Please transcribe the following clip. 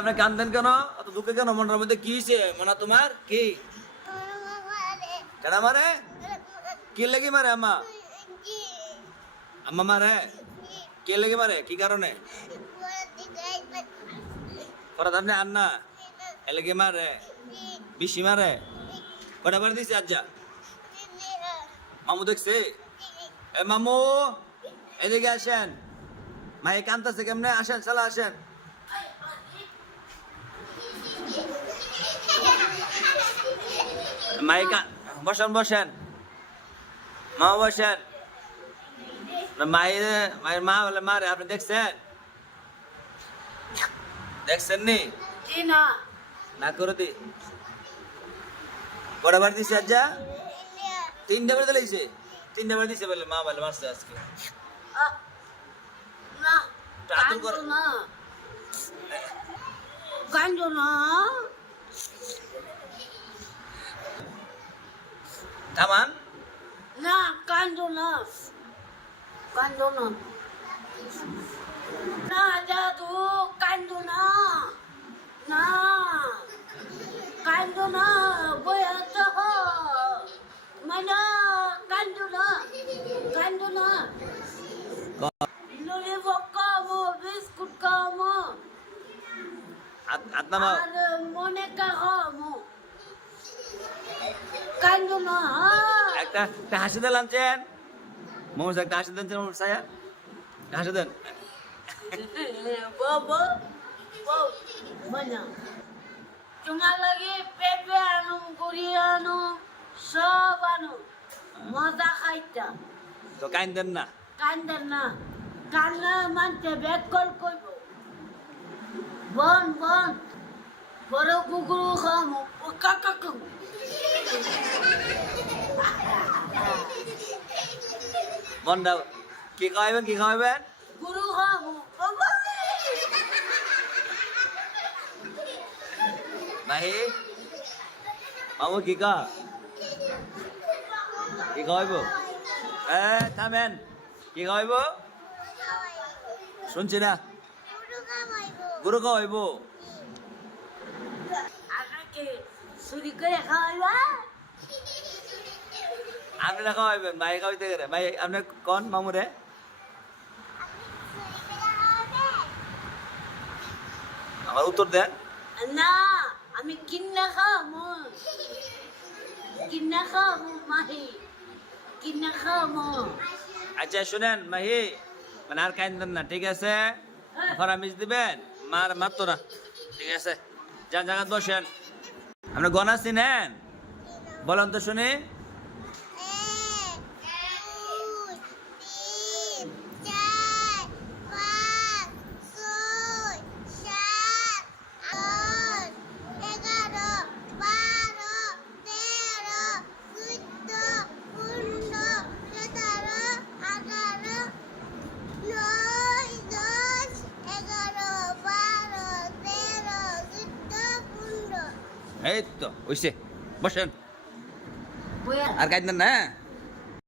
আপনি কান্দেন কেন? অত দুঃখে কেন? মনের মধ্যে কি হয়েছে? মানে তোমার কি কেডা মারে? কি লেগে মারে আম্মা? আম্মা মারে? কে লেগে মারে? কি কারণে? পরে আপনি আন্না এলেগে মারে? বেশি মারে? কটা বার দিছে আজ্জা? মামু দেখছে? এ মামু এদিকে আসেন। মায়ে কান্তাছে কেমনে? আসেন, চালা আসেন। মায়ে বসেন বসেন, মা বসেন। মায়ের মা বলে মারে, আপনি দেখছেন? দেখছেন নি? না করে দি। কটা বার দিছে আজ্জা? 3টা বার দিয়েছে। 3টা বার দিছে বলে মা বলে মারছে আজকে। আদর করে থামান। না কান্দো না, কান্দো না, না দাদু কান্দো না, না কান্দো না, বয়া তো মানে কান্দো না, কান্দো না। ললিপপ খাবো, বিস্কুট খাবো, আত্মা আর মনেকা খাবো, কান্দো না। একটা হাসি দিলাম চেন মোমো, একটা হাসি দেন চেন মোমো সায়া, হাসি দেন। বাবা বানা তোমার লাগে পেঁপে আনো, গুড়ি আনো, সব আনো, মজা খাইতা। তো কাইন্দেন না। কান্দার না, কান্না মানতে ব্যাক কল করব। বন বন বড় কুকুর খামো, ও কাকা কাকু। মনটা কি খাওয়াইবেন? কি খাওয়াইবেন? গুরু খামো বাবা। নাহি মামু কি খাওয়াইব? থামেন, কি খাওয়াইব? শুনছি না। গুরু খাওয়াইব? আমাকে চুরি করে খাওয়াইবা? আপনি না খাওয়াইবেন, ভাই খাওয়াইতে গেলে। ভাই আপনি কন মামুরে, আমার উত্তর দেন। না আমি কিন্না খামো, কিন্না খামো মাহি, কিন্না খামো। আচ্ছা শুনেন মাহি, মানে আর কাইন্দেন না, ঠিক আছে? ফরামিস দিবেন, মারতো না, ঠিক আছে? যান জায়গা বসেন। আপনি গনা চিনেন? বলেন তো শুনি। এই তো হইছে, বসেন। বয়া আর কাইন্দেন না।